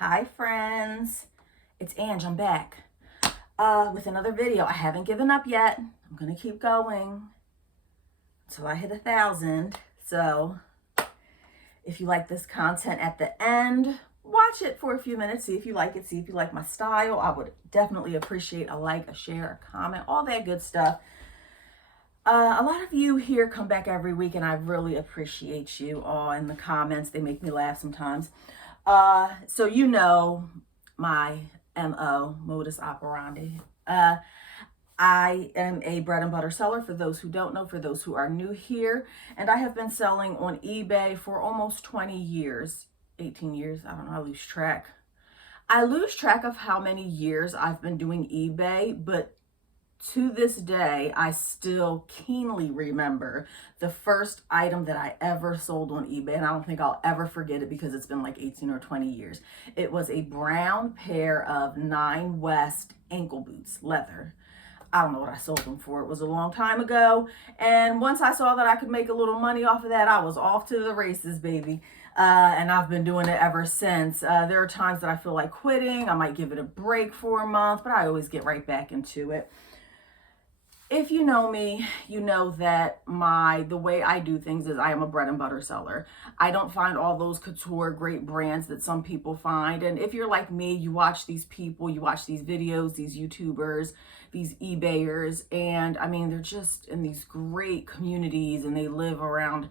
Hi friends, it's Ange. I'm back with another video. I haven't given up yet. I'm gonna keep going until I hit 1,000. So if you like this content at the end, watch it for a few minutes, see if you like it, see if you like my style. I would definitely appreciate a like, a share, a comment, all that good stuff. A lot of you here come back every week, and I really appreciate you all in the comments. They make me laugh sometimes. So you know my MO, modus operandi. I am a bread and butter seller, for those who don't know, for those who are new here. And I have been selling on eBay for almost 20 years, 18 years. I don't know, I lose track. I lose track of how many years I've been doing eBay, but to this day, I still keenly remember the first item that I ever sold on eBay, and I don't think I'll ever forget it because it's been like 18 or 20 years. It was a brown pair of 9 West ankle boots, leather. I don't know what I sold them for. It was a long time ago, and once I saw that I could make a little money off of that, I was off to the races, baby. And I've been doing it ever since. There are times that I feel like quitting. I might give it a break for a month, but I always get right back into it. If you know me, you know that the way I do things is I am a bread and butter seller. I don't find all those couture great brands that some people find. And if you're like me, you watch these people, you watch these videos, these YouTubers, these eBayers, and I mean, they're just in these great communities and they live around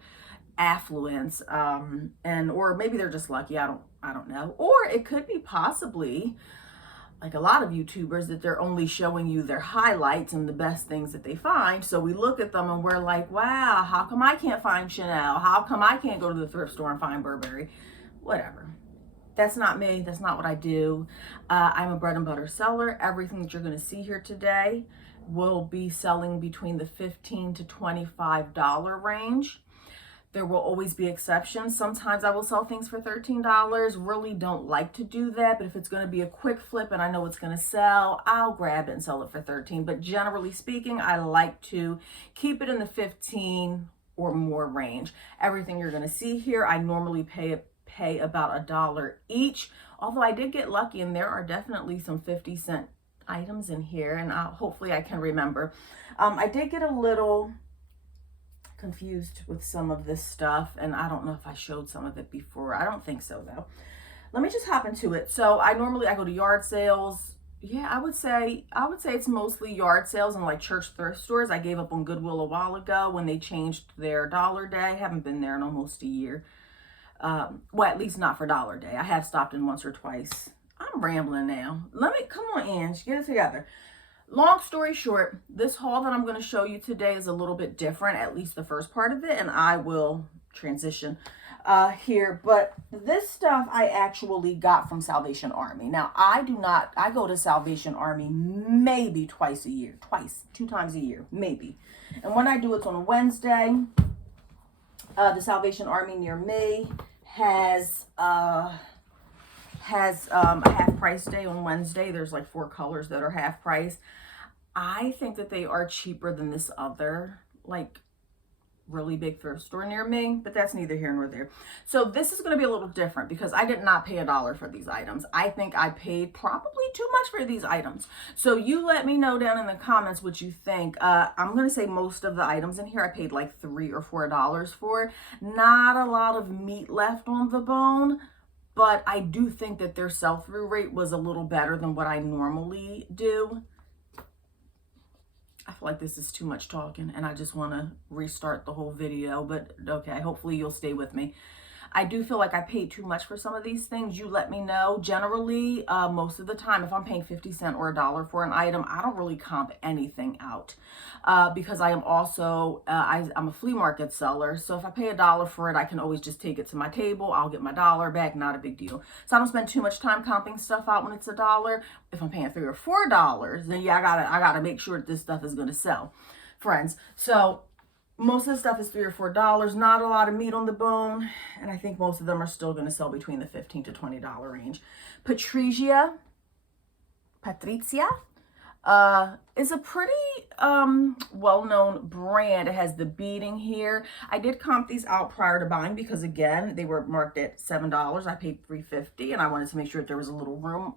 affluence, or maybe they're just lucky. I don't know. Or it could be possibly like a lot of YouTubers that they're only showing you their highlights and the best things that they find. So we look at them and we're like, wow, how come I can't find Chanel? How come I can't go to the thrift store and find Burberry? Whatever. That's not me. That's not what I do. I'm a bread and butter seller. Everything that you're going to see here today will be selling between the $15 to $25 range. There will always be exceptions. Sometimes I will sell things for $13. Really don't like to do that, but if it's going to be a quick flip and I know it's going to sell, I'll grab it and sell it for $13. But generally speaking, I like to keep it in the $15 or more range. Everything you're going to see here, I normally pay about $1 each. Although I did get lucky, and there are definitely some 50-cent items in here, and hopefully I can remember. I did get a little confused with some of this stuff, and I don't know if I showed some of it before. I don't think so though. Let me just hop into it. So I go to yard sales. Yeah, I would say it's mostly yard sales and like church thrift stores. I gave up on Goodwill a while ago when they changed their Dollar Day. Haven't been there in almost a year. Well, at least not for Dollar Day. I have stopped in once or twice. I'm rambling now. Come on, Ange, get it together. Long story short, this haul that I'm going to show you today is a little bit different, at least the first part of it, and I will transition here. But this stuff I actually got from Salvation Army. Now, I go to Salvation Army maybe twice a year, 2 times a year, maybe. And when I do, it's on a Wednesday. The Salvation Army near me has a half price day on Wednesday. There's like 4 colors that are half price. I think that they are cheaper than this other like really big thrift store near me, but that's neither here nor there. So this is going to be a little different because I did not pay $1 for these items. I think I paid probably too much for these items. So you let me know down in the comments what you think. I'm going to say most of the items in here I paid like $3 or $4 for. Not a lot of meat left on the bone, but I do think that their sell-through rate was a little better than what I normally do. I feel like this is too much talking and I just want to restart the whole video, but okay, hopefully you'll stay with me. I do feel like I paid too much for some of these things. You let me know. Generally, most of the time, if I'm paying 50 cents or $1 for an item, I don't really comp anything out because I am also, I'm a flea market seller. So if I pay $1 for it, I can always just take it to my table. I'll get my $1 back, not a big deal. So I don't spend too much time comping stuff out when it's $1. If I'm paying $3 or $4, then yeah, I gotta make sure that this stuff is gonna sell, friends. So most of the stuff is $3 or $4, not a lot of meat on the bone, and I think most of them are still going to sell between the $15 to $20 range. Patrizia is a pretty well-known brand. It has the beading here. I did comp these out prior to buying because, again, they were marked at $7. I paid $3.50, and I wanted to make sure that there was a little room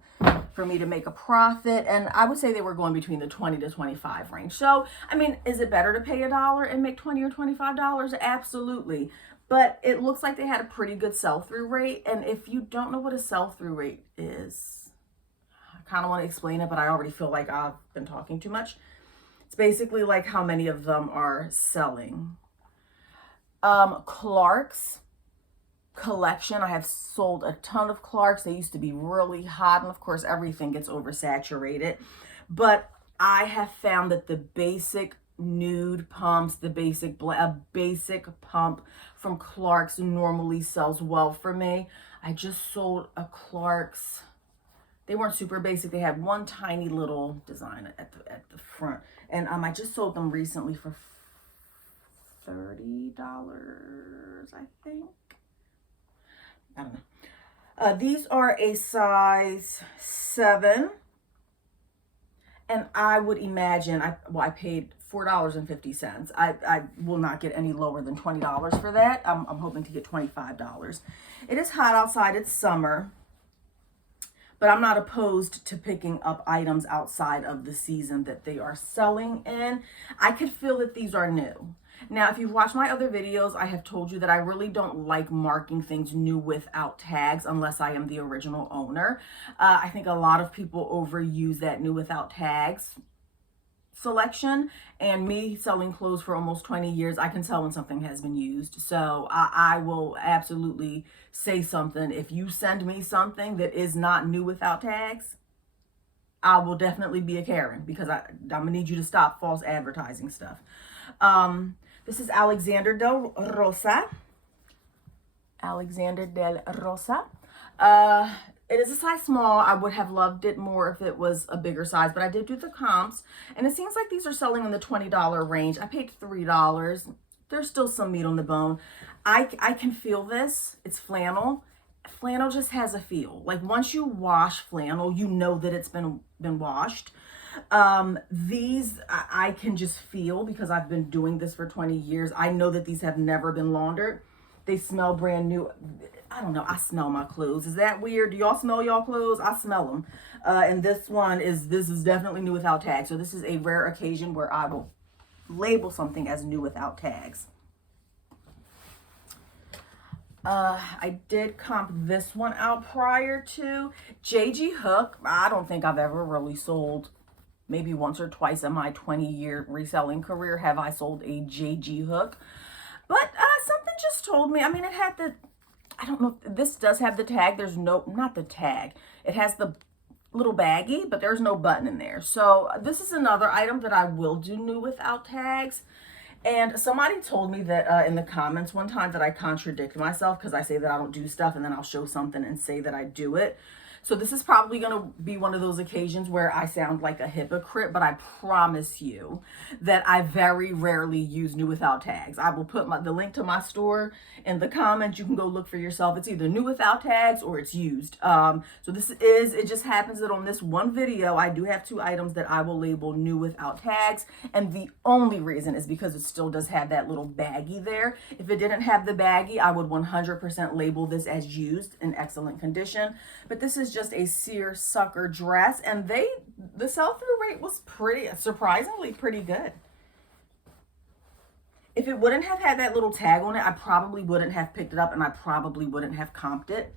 for me to make a profit. And I would say they were going between the 20 to 25 range. So, I mean, is it better to pay $1 and make $20 or $25? Absolutely. But it looks like they had a pretty good sell-through rate. And if you don't know what a sell-through rate is, I kind of want to explain it, but I already feel like I've been talking too much. It's basically like how many of them are selling. Clark's collection. I have sold a ton of Clark's. They used to be really hot, and of course everything gets oversaturated. But I have found that the basic nude pumps, a basic pump from Clark's normally sells well for me. I just sold a Clark's. They weren't super basic. They had one tiny little design at the front. And I just sold them recently for $30, I think. I don't know. These are a size 7. And I would imagine, I paid $4.50. I will not get any lower than $20 for that. I'm hoping to get $25. It is hot outside. It's summer. But I'm not opposed to picking up items outside of the season that they are selling in. I could feel that these are new. Now, if you've watched my other videos, I have told you that I really don't like marking things new without tags unless I am the original owner. I think a lot of people overuse that new without tags selection, and me selling clothes for almost 20 years, I can tell when something has been used. So I will absolutely say something. If you send me something that is not new without tags, I will definitely be a Karen, because I'm gonna need you to stop false advertising stuff. This is Alexander Del Rosa. Alexander Del Rosa. It is a size small. I would have loved it more if it was a bigger size, but I did do the comps, and it seems like these are selling in the $20 range. I paid $3. There's still some meat on the bone. I can feel this. It's flannel. Flannel just has a feel. Like once you wash flannel, you know that it's been washed. These I can just feel, because I've been doing this for 20 years. I know that these have never been laundered. They smell brand new. I don't know. I smell my clothes. Is that weird? Do y'all smell y'all clothes? I smell them. And this is definitely new without tags. So this is a rare occasion where I will label something as new without tags. I did comp this one out prior to. JG Hook. I don't think I've ever really sold. Maybe once or twice in my 20-year reselling career have I sold a JG Hook. But something just told me, I mean, it had the, I don't know, this does have the tag. There's no, not the tag. It has the little baggie, but there's no button in there. So this is another item that I will do new without tags. And somebody told me that in the comments one time that I contradict myself, because I say that I don't do stuff and then I'll show something and say that I do it. So this is probably going to be one of those occasions where I sound like a hypocrite, but I promise you that I very rarely use new without tags. I will put the link to my store in the comments. You can go look for yourself. It's either new without tags or it's used. So it just happens that on this one video, I do have 2 items that I will label new without tags. And the only reason is because it still does have that little baggie there. If it didn't have the baggie, I would 100% label this as used, in excellent condition. But this is just a seersucker dress, and the sell-through rate was surprisingly pretty good. If it wouldn't have had that little tag on it, I probably wouldn't have picked it up, and I probably wouldn't have comped it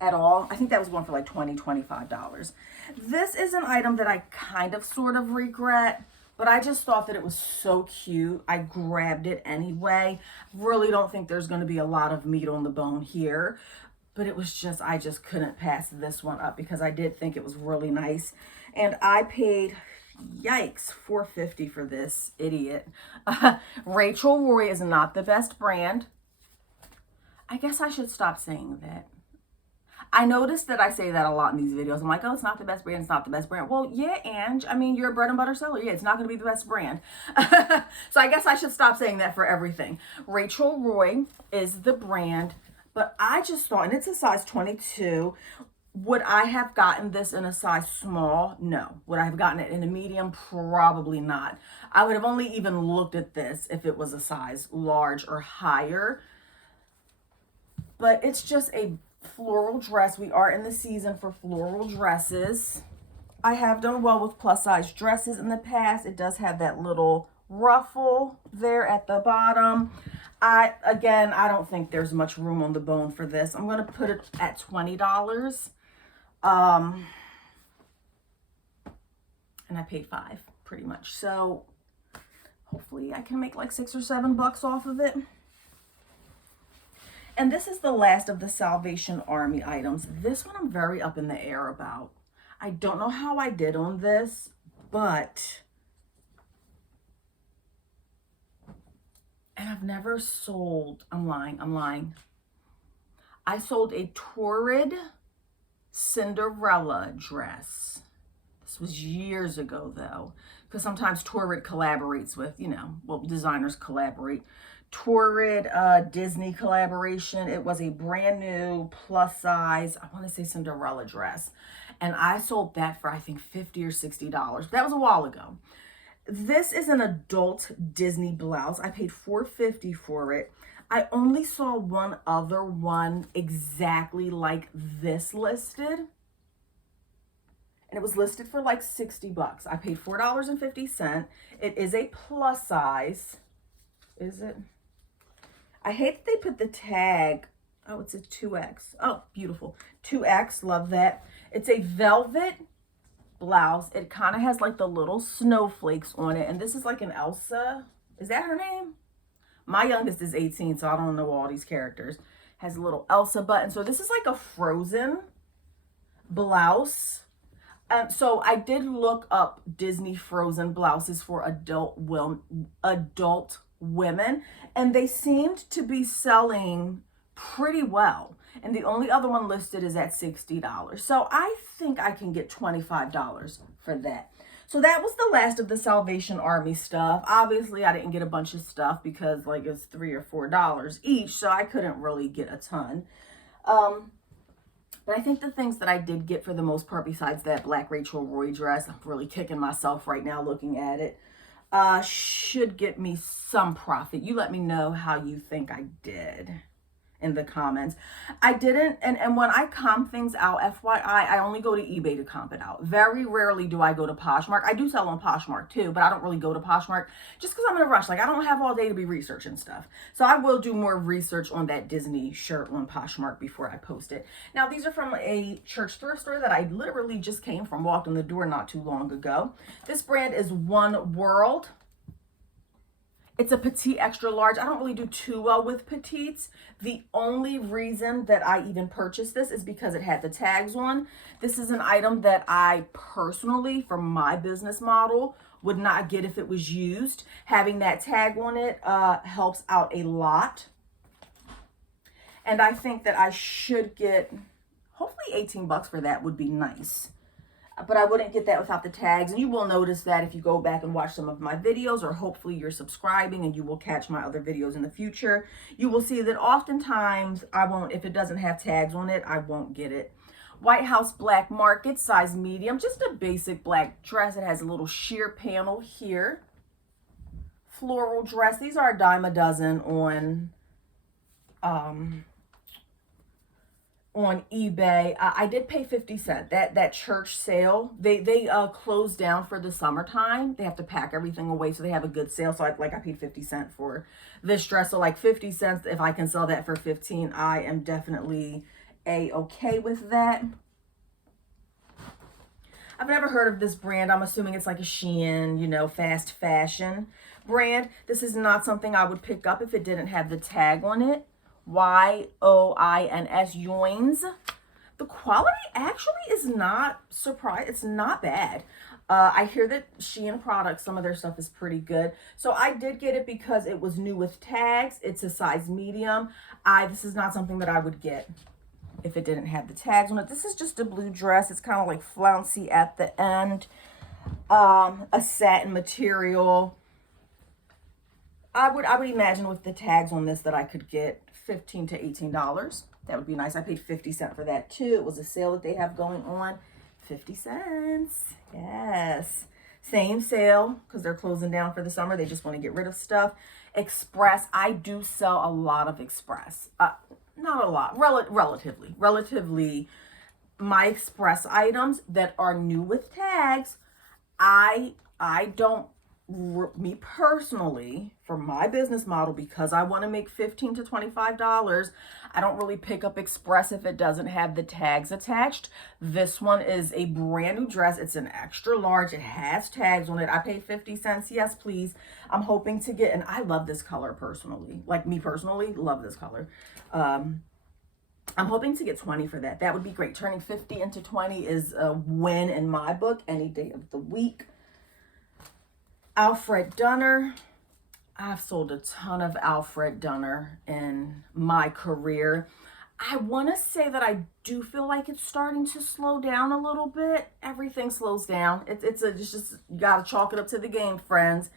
at all. I think that was going for like $20, $25. This is an item that I kind of sort of regret, but I just thought that it was so cute. I grabbed it anyway. Really don't think there's going to be a lot of meat on the bone here. But it was just, I just couldn't pass this one up because I did think it was really nice. And I paid, yikes, $4.50 for this idiot. Rachel Roy is not the best brand. I guess I should stop saying that. I noticed that I say that a lot in these videos. I'm like, oh, it's not the best brand. It's not the best brand. Well, yeah, Ange. I mean, you're a bread and butter seller. Yeah, it's not going to be the best brand. So I guess I should stop saying that for everything. Rachel Roy is the brand. But I just thought, and it's a size 22. Would I have gotten this in a size small? No. Would I have gotten it in a medium? Probably not. I would have only even looked at this if it was a size large or higher. But it's just a floral dress. We are in the season for floral dresses. I have done well with plus size dresses in the past. It does have that little ruffle there at the bottom. Again, I don't think there's much room on the bone for this. I'm going to put it at $20. And I paid $5 pretty much. So hopefully I can make like $6 or $7 off of it. And this is the last of the Salvation Army items. This one I'm very up in the air about. I don't know how I did on this, but, and I've never sold, I'm lying. I sold a Torrid Cinderella dress. This was years ago though, because sometimes Torrid collaborates with, you know, well, designers collaborate. Torrid Disney collaboration. It was a brand new plus size, I want to say Cinderella dress. And I sold that for I think $50 or $60. That was a while ago. This is an adult Disney blouse. I paid $4.50 for it. I only saw one other one exactly like this listed. And it was listed for like $60. I paid $4.50. It is a plus size. Is it? I hate that they put the tag. Oh, it's a 2X. Oh, beautiful. 2X, love that. It's a velvet blouse. It kind of has like the little snowflakes on it. And this is like an Elsa. Is that her name? My youngest is 18, so I don't know all these characters. Has a little Elsa button. So this is like a Frozen blouse. So I did look up Disney Frozen blouses for adult women, and they seemed to be selling pretty well. And the only other one listed is at $60. So I think I can get $25 for that. So that was the last of the Salvation Army stuff. Obviously, I didn't get a bunch of stuff because like it's $3 or $4 each, so I couldn't really get a ton. But I think the things that I did get for the most part, besides that black Rachel Roy dress, I'm really kicking myself right now looking at it, should get me some profit. You let me know how you think I did in the comments. I didn't, and when I comp things out, FYI, I only go to eBay to comp it out. Very rarely do I go to Poshmark. I do sell on Poshmark too, but I don't really go to Poshmark just because I'm in a rush. Like, I don't have all day to be researching stuff. So I will do more research on that Disney shirt on Poshmark before I post it. Now, these are from a church thrift store that I literally just came from, walked in the door not too long ago. This brand is One World. It's a petite extra large. I don't really do too well with petites. The only reason that I even purchased this is because it had the tags on. This is an item that I personally, for my business model, would not get if it was used. Having that tag on it helps out a lot. And I think that I should get, hopefully $18 for that would be nice. But I wouldn't get that without the tags. And you will notice that if you go back and watch some of my videos, or hopefully you're subscribing and you will catch my other videos in the future, you will see that oftentimes I won't, if it doesn't have tags on it, I won't get it. White House Black Market, size medium, just a basic black dress. It has a little sheer panel here. Floral dress. These are a dime a dozen on eBay. I did pay 50 cents. That church sale, they closed down for the summertime. They have to pack everything away, so they have a good sale. So I paid 50 cents for this dress. So like 50 cents, if I can sell that for 15, I am definitely okay with that. I've never heard of this brand. I'm assuming it's like a Shein, you know, fast fashion brand. This is not something I would pick up if it didn't have the tag on it. Y-O-I-N-S, Yoins. The quality actually is not it's not bad. I hear that Shein products, some of their stuff is pretty good. So I did get it because it was new with tags. It's a size medium. This is not something that I would get if it didn't have the tags on it. This is just a blue dress. It's kind of like flouncy at the end. A satin material. I would imagine with the tags on this that I could get $15 to $18. That would be nice. I paid 50 cents for that too. It was a sale that they have going on. 50 cents. Yes. Same sale because they're closing down for the summer. They just want to get rid of stuff. Express. I do sell a lot of Express. Not a lot. Relatively. My Express items that are new with tags, I don't, me personally, for my business model, because I want to make $15 to $25, I don't really pick up Express if it doesn't have the tags attached. This one is a brand new dress. It's an extra large. It has tags on it. I paid 50 cents. Yes, please. I'm hoping to get, and I love this color personally. Like me personally, love this color. I'm hoping to get 20 for that. That would be great. Turning 50 into 20 is a win in my book any day of the week. Alfred Dunner. I've sold a ton of Alfred Dunner in my career. I want to say that I do feel like it's starting to slow down a little bit. Everything slows down. It's just, you got to chalk it up to the game, friends.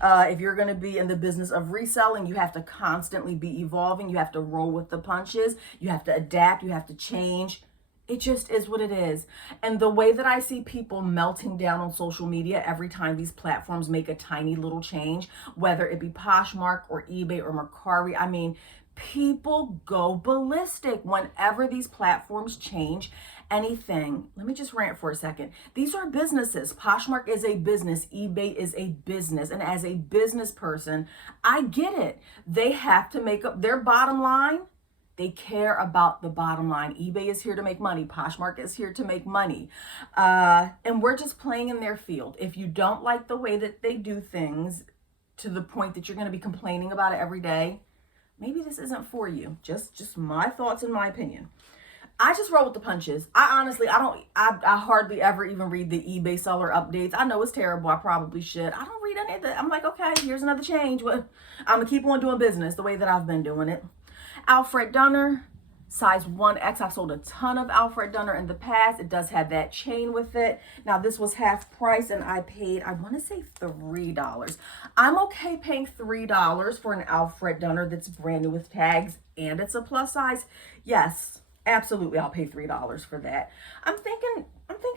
If you're going to be in the business of reselling, you have to constantly be evolving. You have to roll with the punches. You have to adapt. You have to change. It just is what it is. And the way that I see people melting down on social media every time these platforms make a tiny little change, whether it be Poshmark or eBay or Mercari, I mean, people go ballistic whenever these platforms change anything. Let me just rant for a second. These are businesses. Poshmark is a business. eBay is a business. And as a business person, I get it. They have to make up their bottom line. They care about the bottom line. eBay is here to make money. Poshmark is here to make money. And we're just playing in their field. If you don't like the way that they do things to the point that you're going to be complaining about it every day, maybe this isn't for you. Just my thoughts and my opinion. I just roll with the punches. I hardly ever even read the eBay seller updates. I know it's terrible. I probably should. I don't read any of that. I'm like, okay, here's another change. I'm going to keep on doing business the way that I've been doing it. Alfred Dunner, size 1X. I've sold a ton of Alfred Dunner in the past. It does have that chain with it. Now, this was half price, and I paid, I want to say $3. I'm okay paying $3 for an Alfred Dunner that's brand new with tags, and it's a plus size. Yes, absolutely, I'll pay $3 for that. I'm thinking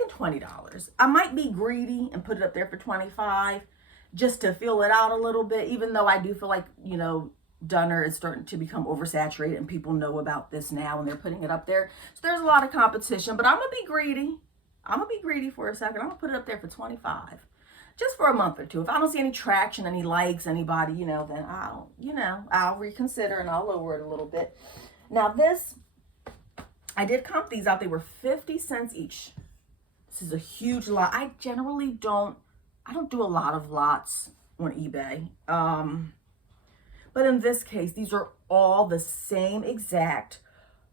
$20. I might be greedy and put it up there for $25 just to feel it out a little bit, even though I do feel like, you know, Dunner is starting to become oversaturated and people know about this now and they're putting it up there. So there's a lot of competition, but I'm going to be greedy. I'm going to be greedy for a second. I'm going to put it up there for $25 just for a month or two. If I don't see any traction, any likes, anybody, you know, then I'll reconsider and I'll lower it a little bit. Now this, I did comp these out. They were 50 cents each. This is a huge lot. I generally don't do a lot of lots on eBay. But in this case, these are all the same exact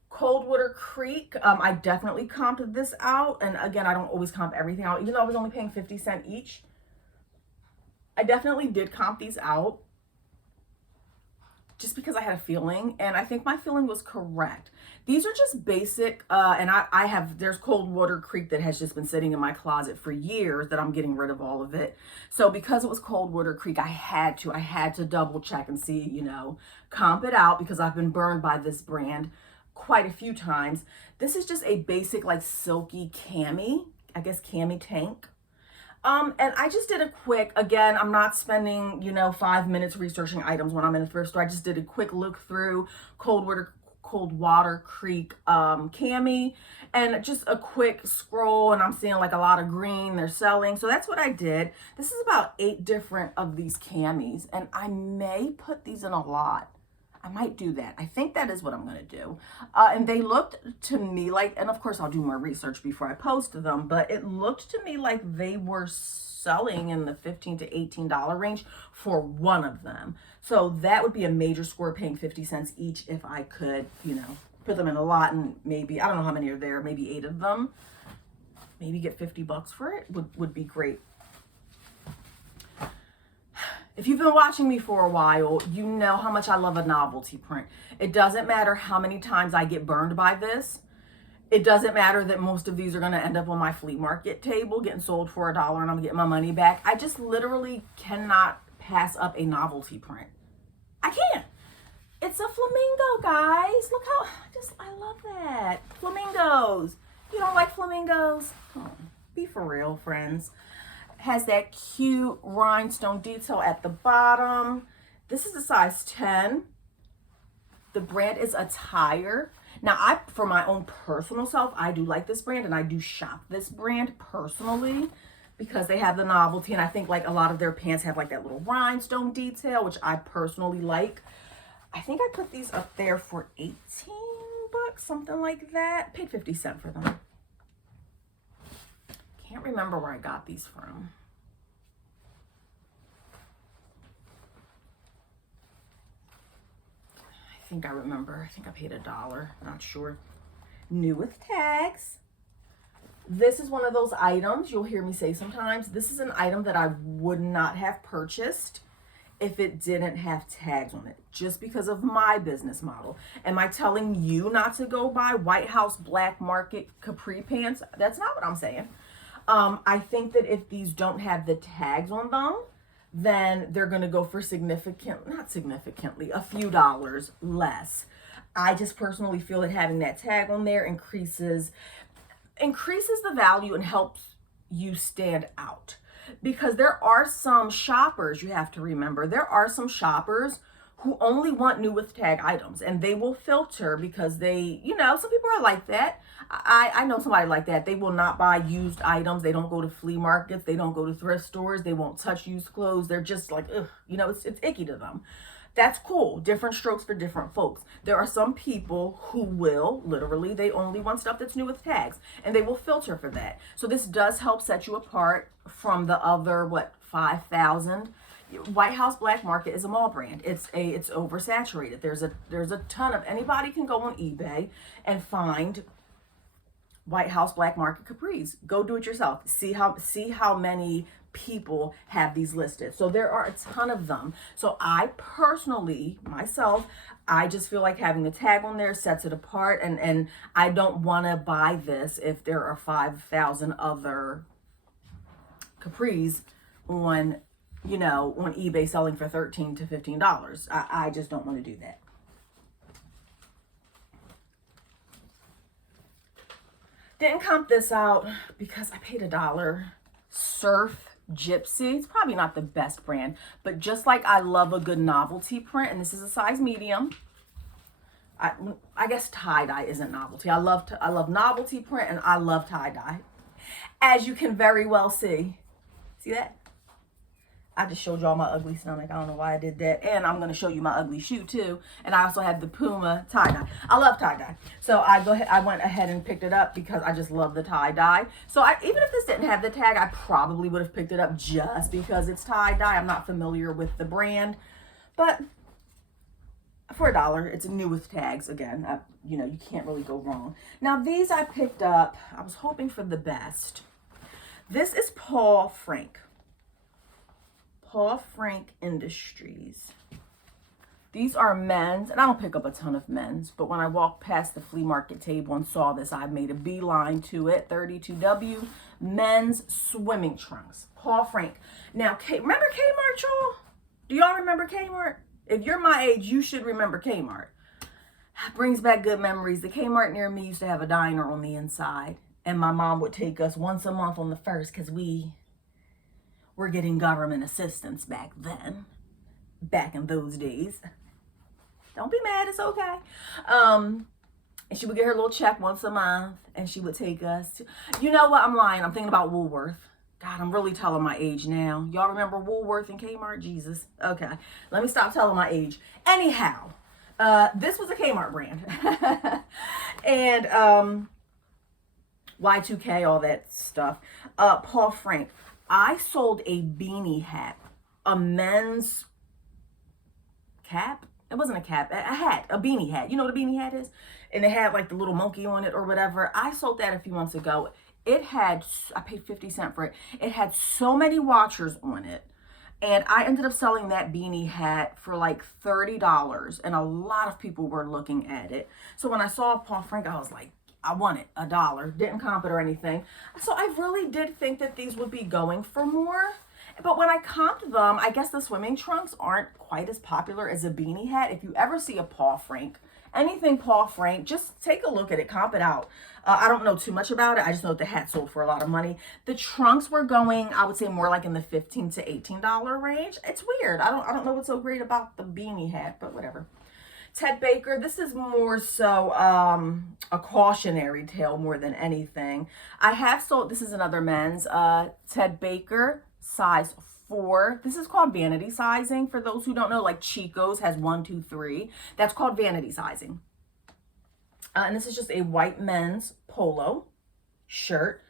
Coldwater Creek. I definitely comped this out. And again, I don't always comp everything out. Even though I was only paying 50 cents each, I definitely did comp these out just because I had a feeling. And I think my feeling was correct. These are just basic. And there's Coldwater Creek that has just been sitting in my closet for years that I'm getting rid of all of it. So because it was Coldwater Creek, I had to double check and see, you know, comp it out because I've been burned by this brand quite a few times. This is just a basic like silky cami, I guess cami tank. And I just did a quick, again, I'm not spending, you know, 5 minutes researching items when I'm in a thrift store. I just did a quick look through Coldwater Creek cami and just a quick scroll, and I'm seeing like a lot of green they're selling. So that's what I did. This is about 8 different of these camis, and I may put these in a lot. I might do that. I think that is what I'm going to do. And they looked to me like, and of course I'll do more research before I post them, but it looked to me like they were selling in the $15 to $18 range for one of them. So that would be a major score, paying 50 cents each if I could, you know, put them in a lot and maybe, I don't know how many are there, maybe 8 of them, maybe get $50 for it would be great. If you've been watching me for a while, you know how much I love a novelty print. It doesn't matter how many times I get burned by this. It doesn't matter that most of these are going to end up on my flea market table getting sold for $1 and I'm getting my money back. I just literally cannot pass up a novelty print. I can't. It's a flamingo, guys. Look how, I love that. Flamingos. You don't like flamingos? Oh, be for real, friends. Has that cute rhinestone detail at the bottom. This is a size 10. The brand is Attire. Now, for my own personal self, I do like this brand and I do shop this brand personally because they have the novelty, and I think like a lot of their pants have like that little rhinestone detail, which I personally like. I think I put these up there for 18 bucks, something like that. Paid 50 cents for them. Can't remember where I got these from. I think I remember. I think I paid $1. Not sure. New with tags. This is one of those items you'll hear me say sometimes. This is an item that I would not have purchased if it didn't have tags on it, just because of my business model. Am I telling you not to go buy White House black market capri pants? That's not what I'm saying. I think that if these don't have the tags on them, then they're going to go for not significantly, a few dollars less. I just personally feel that having that tag on there increases the value and helps you stand out. Because there are some shoppers, you have to remember, there are some shoppers who only want new with tag items, and they will filter because they, some people are like that. I know somebody like that. They will not buy used items. They don't go to flea markets. They don't go to thrift stores. They won't touch used clothes. They're just like, ugh, it's icky to them. That's cool. Different strokes for different folks. There are some people who will, literally, they only want stuff that's new with tags, and they will filter for that. So this does help set you apart from the other, 5,000. White House Black Market is a mall brand. It's oversaturated. There's a ton of, anybody can go on eBay and find White House Black Market capris. Go do it yourself. See how many people have these listed. So there are a ton of them. So I personally, myself, I just feel like having the tag on there sets it apart, and I don't want to buy this if there are 5,000 other capris on eBay selling for $13 to $15. I just don't want to do that. Didn't comp this out because I paid $1. Surf Gypsy. It's probably not the best brand, but just like I love a good novelty print, and this is a size medium. I guess tie-dye isn't novelty. I love novelty print, and I love tie-dye. As you can very well see. See that? I just showed y'all my ugly stomach. I don't know why I did that. And I'm going to show you my ugly shoe too. And I also have the Puma tie-dye. I love tie-dye. So I went ahead and picked it up because I just love the tie-dye. So even if this didn't have the tag, I probably would have picked it up just because it's tie-dye. I'm not familiar with the brand. But for $1, it's new with tags. Again, you can't really go wrong. Now these I picked up. I was hoping for the best. This is Paul Frank Industries. These are men's, and I don't pick up a ton of men's, but when I walked past the flea market table and saw this, I made a beeline to it. 32W men's swimming trunks. Paul Frank. Now, remember Kmart, y'all? Do y'all remember Kmart? If you're my age, you should remember Kmart. Brings back good memories. The Kmart near me used to have a diner on the inside, and my mom would take us once a month on the 1st because we were getting government assistance back then, back in those days. Don't be mad, it's okay. And she would get her little check once a month, and she would take us to, you know what, I'm lying, I'm thinking about Woolworth. God, I'm really telling my age now. Y'all remember Woolworth and Kmart? Jesus. Okay, let me stop telling my age. Anyhow, this was a Kmart brand. And Y2K, all that stuff. Paul Frank. I sold a beanie hat, a men's cap. It wasn't a cap, a hat, a beanie hat. You know what a beanie hat is? And it had like the little monkey on it or whatever. I sold that a few months ago. I paid 50 cents for it. It had so many watchers on it. And I ended up selling that beanie hat for like $30. And a lot of people were looking at it. So when I saw Paul Frank, I was like, I won it, $1. Didn't comp it or anything. So I really did think that these would be going for more. But when I comped them, I guess the swimming trunks aren't quite as popular as a beanie hat. If you ever see a Paul Frank anything Paul Frank, just take a look at it, comp it out. I don't know too much about it. I just know the hat sold for a lot of money. The trunks were going, I would say, more like in the $15 to $18 range. It's weird. I don't know what's so great about the beanie hat, but whatever. Ted Baker, this is more so a cautionary tale more than anything. I have sold, this is another men's, Ted Baker, size 4. This is called vanity sizing. For those who don't know, like Chico's has 1, 2, 3. That's called vanity sizing. And this is just a white men's polo shirt.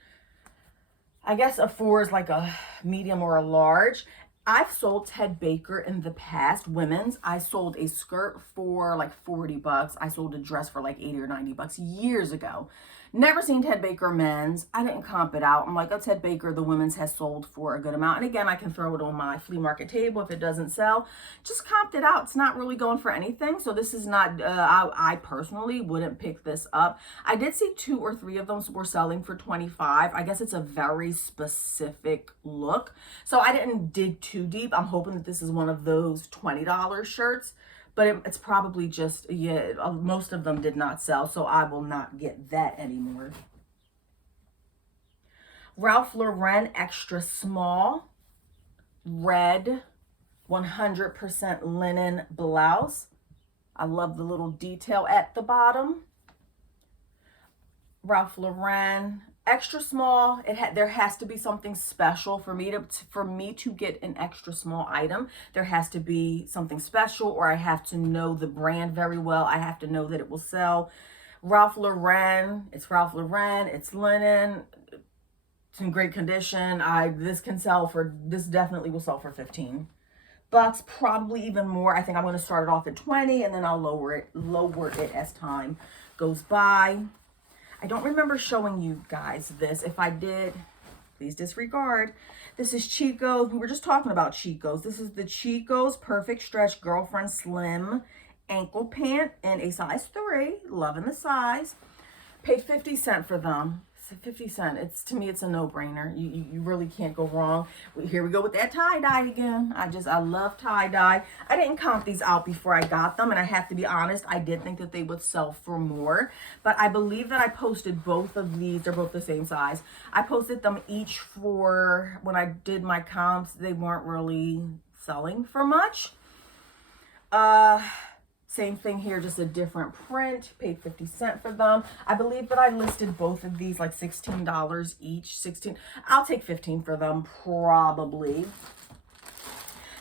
I guess a 4 is like a medium or a large. I've sold Ted Baker in the past, women's. I sold a skirt for like 40 bucks. I sold a dress for like 80 or 90 bucks years ago. Never seen Ted Baker men's. I didn't comp it out. I'm like, oh, Ted Baker, the women's has sold for a good amount. And again, I can throw it on my flea market table if it doesn't sell. Just comped it out. It's not really going for anything. So this is not, I personally wouldn't pick this up. I did see 2 or 3 of them were selling for 25. I guess it's a very specific look. So I didn't dig too deep. I'm hoping that this is one of those $20 shirts. But it's probably just, yeah, most of them did not sell, so I will not get that anymore. Ralph Lauren extra small, red, 100% linen blouse. I love the little detail at the bottom. Ralph Lauren extra small. There has to be something special for me to get an extra small item. There has to be something special, or I have to know the brand very well. I have to know that it will sell. Ralph Lauren, it's Ralph Lauren, it's linen, it's in great condition. This definitely will sell for 15 bucks, probably even more. I think I'm going to start it off at 20 and then I'll lower it as time goes by. I don't remember showing you guys this. If I did, please disregard. This is Chico's. We were just talking about Chico's. This is the Chico's Perfect Stretch Girlfriend Slim ankle pant in a size 3. Loving the size. Paid 50 cents for them. 50 cents. To me, it's a no-brainer. You really can't go wrong. Here we go with that tie-dye again. I love tie-dye. I didn't count these out before I got them, and I have to be honest, I did think that they would sell for more, but I believe that I posted both of these. They're both the same size. I posted them each for, when I did my comps, they weren't really selling for much. Same thing here, just a different print. Paid 50 cents for them. I believe that I listed both of these like $16 each. 16. I'll take 15 for them, probably.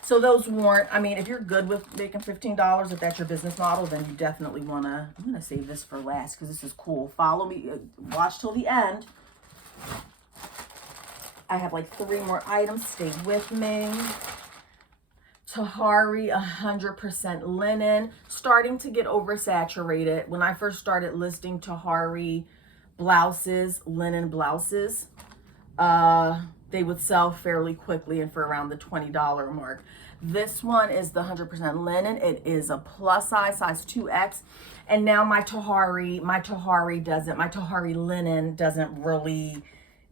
So those weren't, I mean, if you're good with making $15, if that's your business model, then you definitely want to, I'm going to save this for last because this is cool. Follow me, watch till the end. I have like 3 more items. Stay with me. Tahari 100% linen, starting to get oversaturated. When I first started listing Tahari blouses, linen blouses, they would sell fairly quickly and for around the $20 mark. This one is the 100% linen. It is a plus size 2X. And now my Tahari linen doesn't really,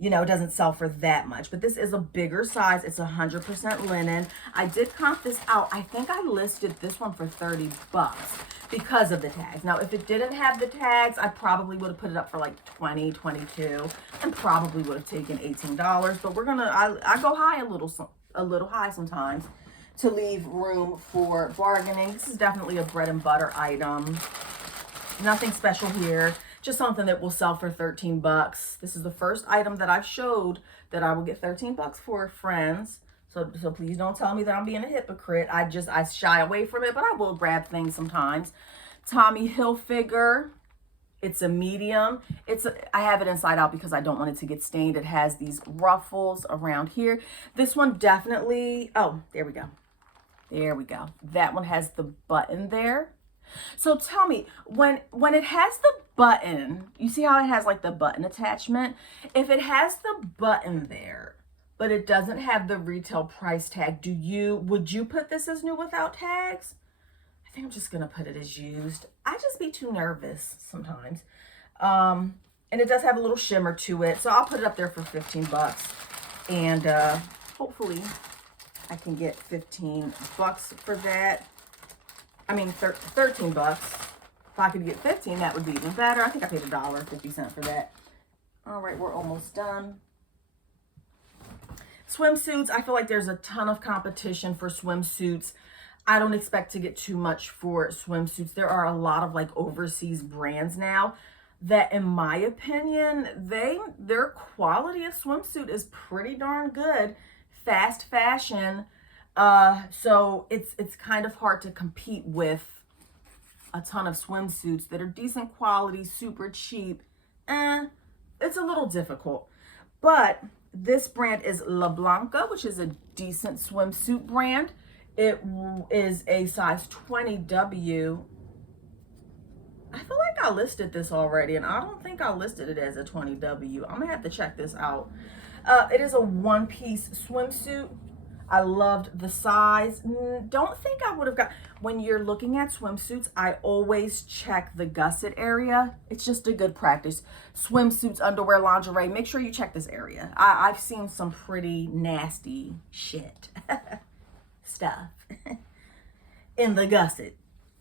doesn't sell for that much, but this is a bigger size. It's 100% linen. I did comp this out. I think I listed this one for 30 bucks because of the tags. Now, if it didn't have the tags, I probably would have put it up for like 20, 22, and probably would have taken $18, but I go high a little high sometimes to leave room for bargaining. This is definitely a bread and butter item. Nothing special here. Just something that will sell for 13 bucks. This is the first item that I've showed that I will get 13 bucks for, friends. So please don't tell me that I'm being a hypocrite. I shy away from it, but I will grab things sometimes. Tommy Hilfiger. It's a medium. I have it inside out because I don't want it to get stained. It has these ruffles around here. This one definitely, oh, there we go. There we go. That one has the button there. So tell me, when it has the button, you see how it has like the button attachment? If it has the button there, but it doesn't have the retail price tag, would you put this as new without tags? I think I'm just going to put it as used. I just be too nervous sometimes. And it does have a little shimmer to it. So I'll put it up there for 15 bucks. And hopefully I can get 15 bucks for that. I mean, 13 bucks. If I could get 15, that would be even better. I think I paid $1.50 for that. All right, we're almost done. Swimsuits, I feel like there's a ton of competition for swimsuits. I don't expect to get too much for swimsuits. There are a lot of like overseas brands now that, in my opinion, their quality of swimsuit is pretty darn good. Fast fashion. So it's kind of hard to compete with a ton of swimsuits that are decent quality, super cheap. It's a little difficult. But this brand is La Blanca, which is a decent swimsuit brand. It is a size 20W. I feel like I listed this already, and I don't think I listed it as a 20W. I'm gonna have to check this out. It is a one-piece swimsuit. I loved the size. Don't think I would have got, when you're looking at swimsuits, I always check the gusset area. It's just a good practice. Swimsuits, underwear, lingerie, make sure you check this area. I've seen some pretty nasty shit stuff in the gusset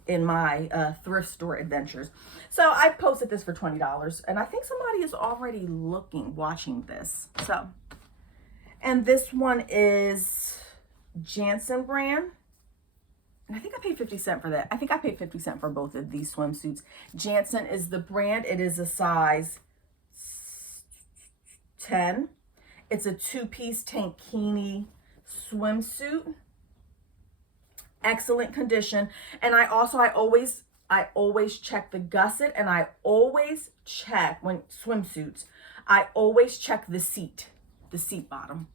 in my thrift store adventures. So I posted this for $20, and I think somebody is already watching this. So, and this one is Jansen brand. And I think I paid 50 cents for that. I think I paid 50 cents for both of these swimsuits. Jansen is the brand. It is a size 10. It's a two-piece tankini swimsuit. Excellent condition. And I always check the gusset, and I always check, when swimsuits, I always check the seat bottom.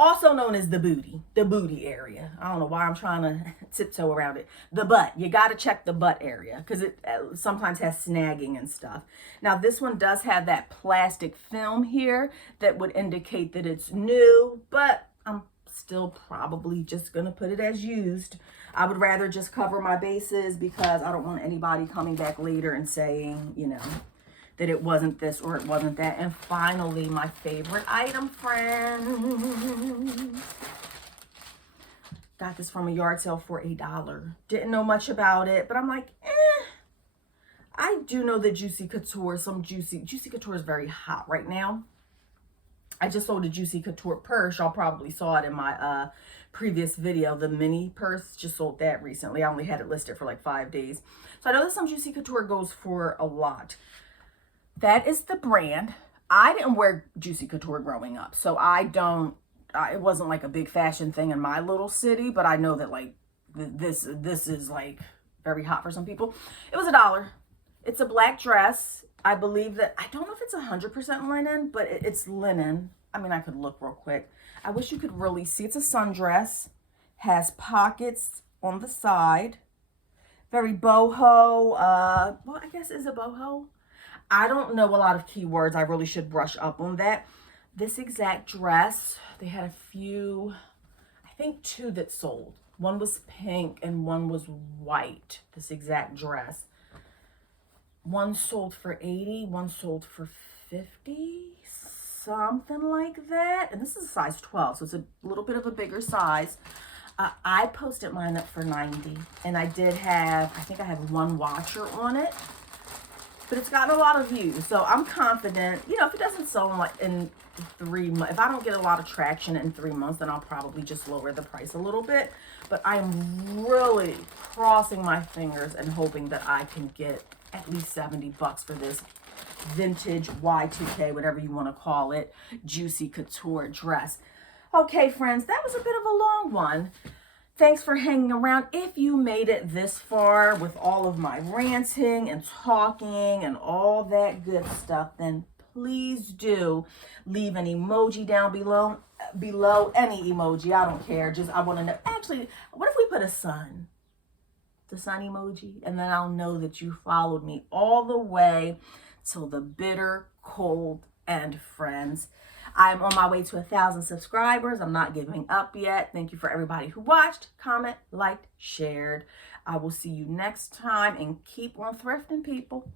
Also known as the booty area. I don't know why I'm trying to tiptoe around it. The butt. You got to check the butt area because it sometimes has snagging and stuff. Now, this one does have that plastic film here that would indicate that it's new, but I'm still probably just going to put it as used. I would rather just cover my bases because I don't want anybody coming back later and saying, you know, that it wasn't this or it wasn't that. And finally, my favorite item, friends. Got this from a yard sale for $1. Didn't know much about it, but I'm like, I do know that Juicy Couture, Juicy Couture is very hot right now. I just sold a Juicy Couture purse. Y'all probably saw it in my previous video. The mini purse, just sold that recently. I only had it listed for like 5 days. So I know that some Juicy Couture goes for a lot. That is the brand. I didn't wear Juicy Couture growing up, so it wasn't like a big fashion thing in my little city, but I know that like this is like very hot for some people. It was $1. It's a black dress. I believe that, I don't know if it's 100% linen, but it's linen. I mean, I could look real quick. I wish you could really see. It's a sundress, has pockets on the side, very boho. Well, I guess is a boho. I don't know a lot of keywords. I really should brush up on that. This exact dress, they had a few, I think 2 that sold. One was pink and one was white, this exact dress. One sold for 80, one sold for 50, something like that. And this is a size 12, so it's a little bit of a bigger size. I posted mine up for 90, and I think I have 1 watcher on it. But it's gotten a lot of views, so I'm confident. You know, if it doesn't sell in 3 months, if I don't get a lot of traction in 3 months, then I'll probably just lower the price a little bit. But I'm really crossing my fingers and hoping that I can get at least $70 for this vintage Y2K, whatever you want to call it, Juicy Couture dress. Okay, friends, that was a bit of a long one. Thanks for hanging around. If you made it this far with all of my ranting and talking and all that good stuff, then please do leave an emoji down below. Any emoji, I don't care. Just, I want to know. Actually, what if we put a sun? The sun emoji? And then I'll know that you followed me all the way till the bitter cold end, friends. I'm on my way to 1,000 subscribers. I'm not giving up yet. Thank you for everybody who watched, comment, liked, shared. I will see you next time, and keep on thrifting, people.